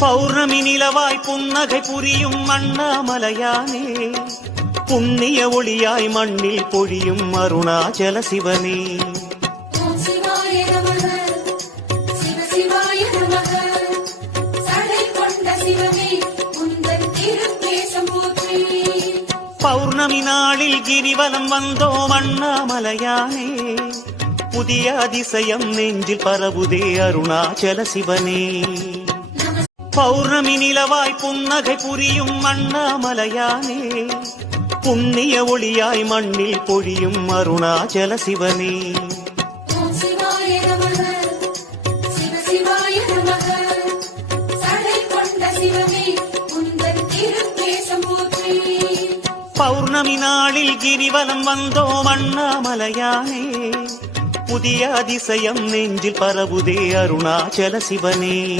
பௌர்ணமி நிலவாய் புன்னகை புரியும் அண்ணாமலையானே, புண்ணிய ஒளியாய் மண்ணில் பொழியும் அருணாச்சல சிவனே. பௌர்ணமி நாளில் கிரிவலம் வந்தோம் அண்ணாமலையானே, புதிய அதிசயம் நெஞ்சில் பரவுதே அருணாச்சல சிவனே. பௌர்ணமி நிலவாய் புன்னகை புரியும் அண்ணாமலையானே, புண்ணிய ஒளியாய் மண்ணில் பொழியும் அருணாச்சல சிவனே. பௌர்ணமி நாளில் கிரிவலம் வந்தோம் அண்ணாமலையானே, புதிய அதிசயம் நெஞ்சில் பரவுதே அருணாச்சல சிவனே.